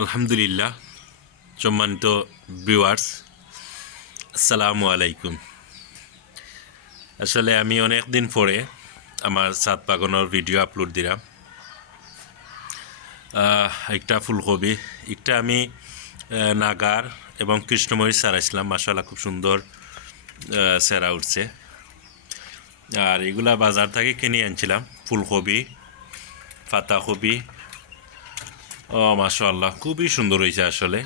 আলহামদুলিল্লাহ, সম্মানিত ভিউয়ার্স, আসসালামু আলাইকুম। আসলে আমি অনেক দিন পরে আমার ছাদ বাগানোর ভিডিও আপলোড দিলাম। একটা ফুলকপি, একটা আমি নাগার এবং কৃষ্ণময়ী সারাইছিলাম। মাশাআল্লাহ, খুব সুন্দর সেরা উঠছে। আর এগুলা বাজার থেকে কিনে আনছিলাম, ফুলকপি, পাতাকপি। মাশাআল্লাহ, খুবই সুন্দর হয়েছে। আসলে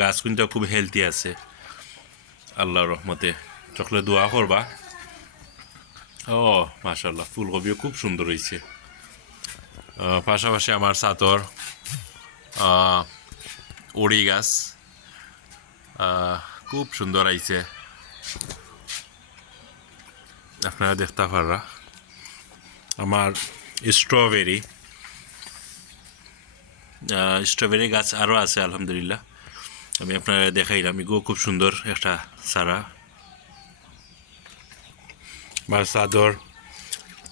গাছ কিন্তু খুব হেলদি আছে, আল্লাহর রহমতে। চকলে দোয়া করবা। মাশাআল্লাহ, ফুলকপিও খুব সুন্দর হয়েছে। পাশাপাশি আমার ছাতর উড়ি গাছ খুব সুন্দর আইছে, আপনারা দেখতে পাররা। আমার স্ট্রবেরি গাছ আরও আছে, আলহামদুলিল্লাহ। আমি আপনারা দেখাইলাম, এগুলো খুব সুন্দর একটা সারা। আমার চাদর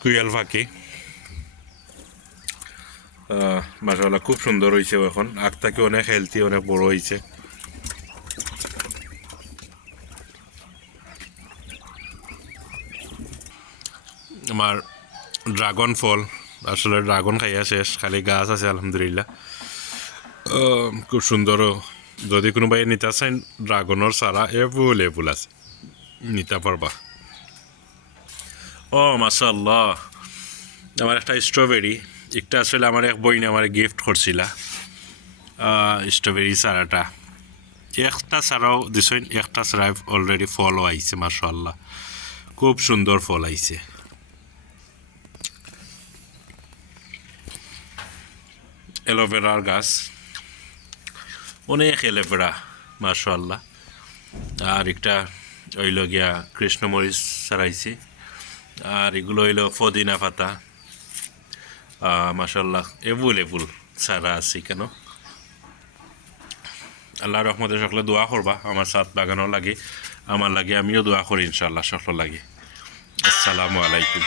কুইয়াল ফাঁকি, মাশাআল্লাহ খুব সুন্দর হয়েছে। এখন আগটাকে অনেক হেলদি, অনেক বড় হয়েছে। আমার ড্রাগন ফল, আসলে ড্রাগন খাইয়া শেষ, খালি গাছ আছে আলহামদুলিল্লাহ। খুব সুন্দর। যদি কোনোবাই নিতে চান, ড্রাগনের চারা এভেলেবল আছে, নিতে পারবা। মাশাআল্লাহ, আমার একটা স্ট্রবেরি, একটা আসলে আমার এক বইনে আমার গিফট করছিল স্ট্রবেরি চারাটা। একটা ছাড়াও দিছেন, একটা ছাড়াই অলরেডি ফলও আইছে। মাশাআল্লাহ, খুব সুন্দর ফল আইছে। অ্যালোভেরার গাছ, অনেক অ্যালোভেরা, মাশাআল্লাহ। আর একটা হইল গিয়া কৃষ্ণমরিচ ছাড়াইছি। আর এগুলো হইল ফদিনা পাতা। মাশাআল্লাহ, এভেলেবল ছাড়া আছে কেন। আল্লাহ রহমতে সকলে দোয়া করবা আমার ছাদ বাগানও লাগে, আমার লাগে। আমিও দোয়া করি ইনশাআল্লাহ সকল লাগে। আসসালামু আলাইকুম।